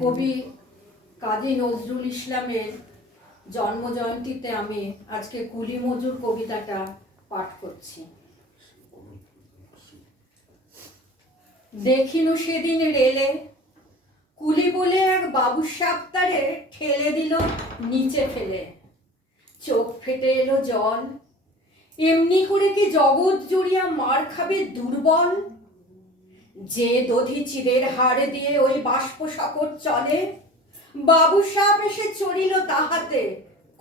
কবি কাজী নজরুল ইসলামের জন্মজয়ন্তীতে আমি আজকে কুলি মজুর কবিতাটা পাঠ করছি। দেখিনু সেদিন রেলে কুলি বলে এক বাবু সাপ্তারে ঠেলে দিল নিচে ফেলে, চোখ ফেটে এলো জল। এমনি করে কি জগৎ জুড়িয়া মার খাবে দুর্বল? যে দধিচিদের হাড় দিয়ে ওই বাষ্প সকট চলে, বাবু সাপ এসে চড়িল তাহাতে,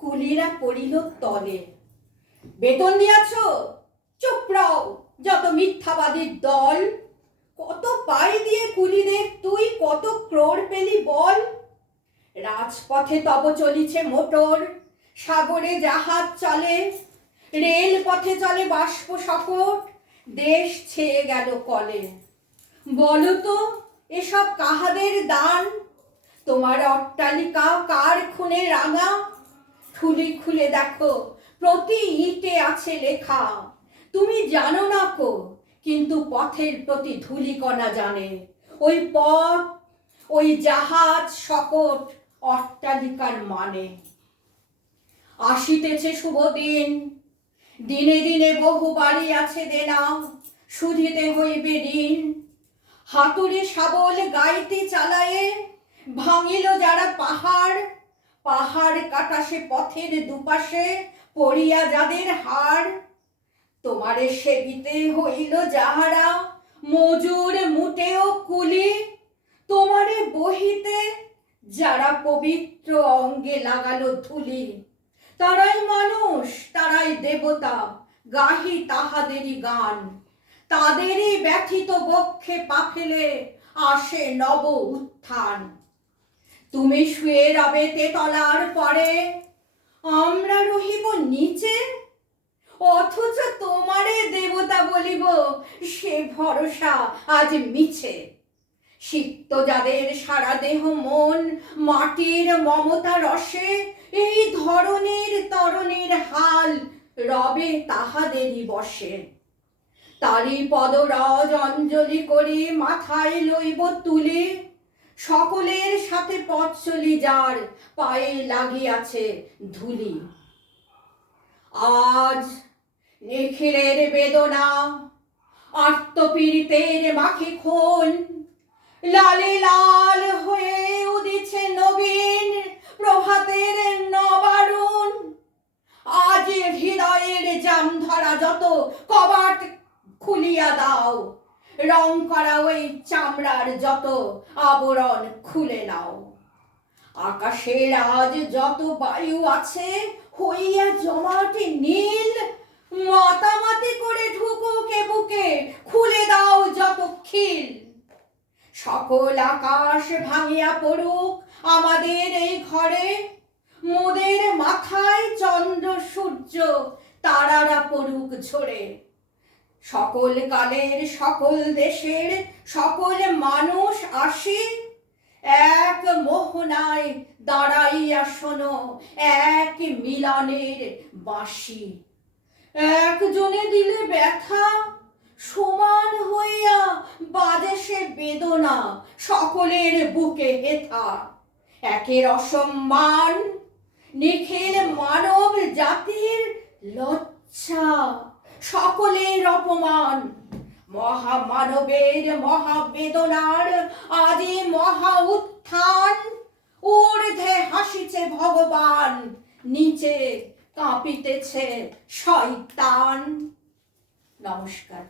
কুলিরা পড়িল তলে। বেতন দিয়াছ? চুপ রও যত মিথ্যাবাদীর দল। কত পাই দিয়ে কুলিদের তুই কত ক্রোড় পেলি বল? রাজপথে তব চলিছে মোটর, সাগরে জাহাজ চলে, রেল পথে চলে বাষ্প সকট, দেশ ছেয়ে গেল কলে। বলো তো এসব কাহাদের দান? তোমার অট্টালিকা কার খুনে রাঙা? ঠুলি খুলে দেখো প্রতি ইটে আছে লেখা। তুমি জানো না কো, কিন্তু পথের প্রতি ধূলিকণা জানে। ওই পথ, ওই জাহাজ সকট অট্টালিকার মানে। আসিতেছে শুভ দিন, দিনে দিনে বহু বাড়ি আছে দেনা, শুধিতে হইবে ঋণ। হাতুড়ে শাবল গাইতে চালায়ে ভাঙিল যারা পাহাড়, পাহাড় কাটা সে পথের দুপাশে পড়িয়া যাদের হাড়। তোমারে সেবিতে হইল যাহারা মজুর মুটেও কুলি, তোমারে বহিতে যারা পবিত্র অঙ্গে লাগালো ধুলি। তারাই মানুষ, তারাই দেবতা, গাহি তাহাদেরই গান। তাদেরই ব্যথিত বক্ষে পা ফেলে আসে নব উত্থান। তুমি শুয়ে রবে তেতলার পরে, আমরা রহিব নিচে, অথচ তোমারে দেবতা বলিব সে ভরসা আজ মিছে। সিক্ত যাদের সারা দেহ মন মাটির মমতা রসে, এই ধরনের তরণের হাল রবে তাহাদেরই বসে। তারি পদরজ অঞ্জলি করি মাথায় লইব তুলে, সকলের সাথে পথ চলি যার পায়ে লাগিয়াছে ধুলি। আজ নিখিলের বেদনা আত্মপীড়িতের মাখে খুন, লালে লাল হয়ে উদিছে নবীন প্রভাতের নবারুণ। আজ হৃদয়ের জাম ধরা যত কবাট খুলিয়া দাও, রং করা ওই চামড়ার যত আবরণ খুলে নাও। আকাশের আজ যত বায়ু আছে হইয়া জমাটে নীল, মাতামাতি করে ঢুকুক এ বুকে, খুলে দাও যত খিল। সকল আকাশ ভাঙিয়া পড়ুক আমাদের এই ঘরে, মোদের মাথায় চন্দ্র সূর্য তারারা পড়ুক ঝরে। সকল কালের সকল দেশের সকল মানুষ আসি, এক মোহনায় দাঁড়াইয়া শোনো এক মিলনের বাঁশি। একজনে দিলে ব্যথা সমান হইয়া বাজে সে বেদনা সকলের বুকে হেথা। একের অসম্মান নিখিল মানব জাতির লজ্জা, সকলের অপমান। মহামানবের মহাবেদনার আদি মহা উত্থান। ঊর্ধ্বে হাসিছে ভগবান, নিচে কাঁপিতেছে শয়তান। নমস্কার।